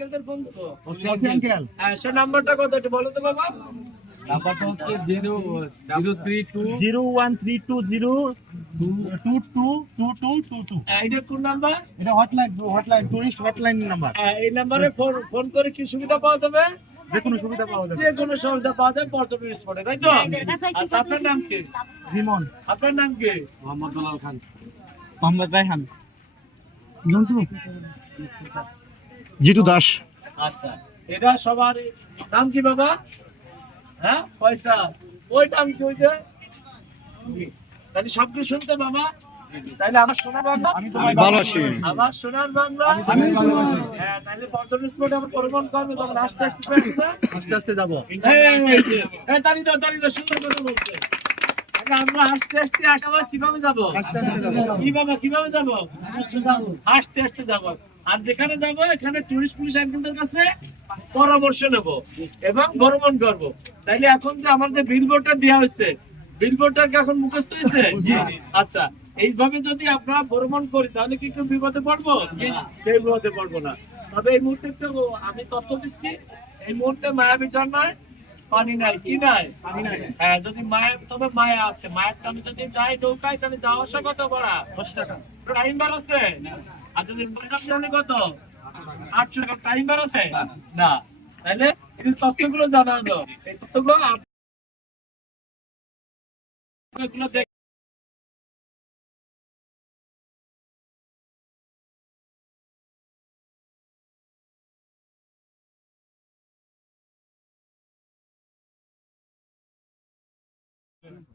আঙ্কেলদের phone তো uncle হ্যাঁ সে নাম্বারটা কত একটু বলো তো বাবা নাম্বারটা হচ্ছে 03220222222 এইটা কোন নাম্বার এটা হটলাইন টুরিস্ট হটলাইন নাম্বার। এই নাম্বারে ফোন করে কি সুবিধা পাওয়া যাবে যে কোনো সুবিধা পাওয়া যাবে। যে কোনো সুবিধা পাওয়া যায় পর্যটন স্পটে তাই তো আচ্ছা আপনার নাম কি রিমন আপনার নাম কি মোহাম্মদ দুলাল খান। মোহাম্মদ রায়হান জিতু দাস। আচ্ছা এটা সবার নাম কি বাবা হ্যাঁ পয়সা ওই নাম কি হয়েছে তাহলে সব কিছু শুনছে বাবা তাহলে আমার সোনার বাংলা ভালোবাসি। আমার সোনার বাংলা আমি ভালোবাসি। হ্যাঁ তাহলে পর্যটন স্পটে আমার পরিবহন করবে তখন আস্তে আস্তে আসবে আস্তে আস্তে যাবো। তালি দাও সুন্দর কথা বলছে তাহলে আমরা আস্তে আস্তে আসাবার কিভাবে যাবো আস্তে আস্তে যাবো। কিভাবে যাবো আস্তে আস্তে যাবো আর যেখানে যাবো এখানে টুরিস্ট পুলিশ আঙ্কেলদের কাছে পরামর্শ নেব এবং ভ্রমণ করবো তাইলে এখন যে আমার যে বিলবোর্ডটা দেওয়া হয়েছে বিলবোর্ডটা কি এখন মুখস্থ হয়েছে আচ্ছা এইভাবে যদি আমরা ভ্রমণ করি তাহলে কি কেউ বিপদে পড়বো কেউ বিপদে পড়বো না তবে এই মুহূর্তে একটু আমি তথ্য দিচ্ছি এই মুহূর্তে মায়াবী ঝর্ণায় পানি নাই কি নাই হ্যাঁ যদি তবে মায়া আছে মায়ের আমি যদি যাই নৌকায় তাহলে যাওয়া আসা কত ভাড়া 10 টাকা টাইম বার আছে আর যদি রিজার্ভ জানি কত 800 টাকা টাইম বার আছে না তাহলে এই যে তথ্যগুলো জানা হলো এই তথ্যগুলো আপনাগুলো দেখ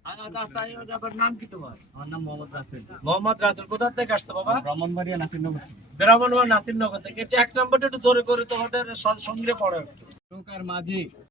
আচ্ছা আপনার নাম কি তোমার আমার নাম মোহাম্মদ রাসেল। মোহাম্মদ রাসেল কোথা থেকে আসছো বাবা ব্রাহ্মণবাড়িয়া নাসিরনগর। ব্রাহ্মণবাড়িয়া নাসিরনগর থেকে এটা এক নম্বরটা একটু জোরে করে তোমাদের সঙ্গে পড়ো নৌকার মাঝি